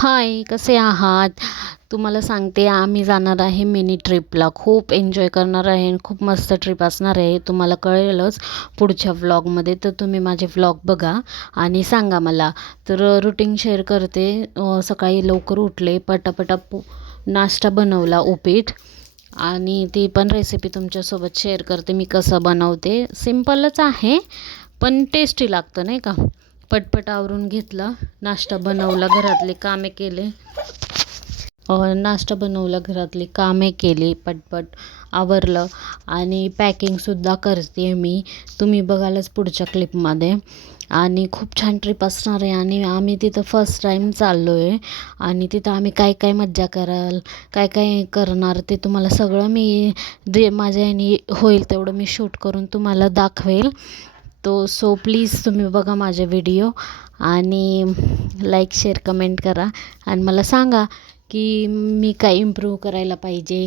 हाय, कसे आहात? तुम्हाला सांगते आम्ही जाणार आहे मिनी ट्रिपला. खूप एन्जॉय करणार आहे. खूप मस्त ट्रिप असणार आहे. तुम्हाला कळेलच पुढच्या व्लॉगमध्ये. तर तुम्ही माझे व्लॉग बघा आणि सांगा मला. तर रुटीन शेअर करते. सकाळी लवकर उठले, पटापटा नाश्ता बनवला उपीट आणि ती पण रेसिपी तुमच्यासोबत शेअर करते मी कसं बनवते. सिम्पलच आहे पण टेस्टी लागतं नाही का. पटपट आवरून घेतला, नाश्ता बनवला, घरातले कामे केले. नाश्ता बनवला, घरातली कामे केली, पटपट आवरलं आणि पॅकिंगसुद्धा करते मी. तुम्ही बघालच पुढच्या क्लिपमध्ये. आणि खूप छान ट्रिप असणार आहे आणि आम्ही तिथं फर्स्ट टाईम चाललो आहे आणि तिथं आम्ही काय काय मज्जा कराल, काय काय करणार ते तुम्हाला सगळं मी जे माझ्या ह्यानी होईल तेवढं मी शूट करून तुम्हाला दाखवेल. सो प्लीज तुम्ही बघा माझे व्हिडिओ आणि लाईक शेअर कमेंट करा आणि मला सांगा की मी काय इम्प्रूव्ह करायला पाहिजे.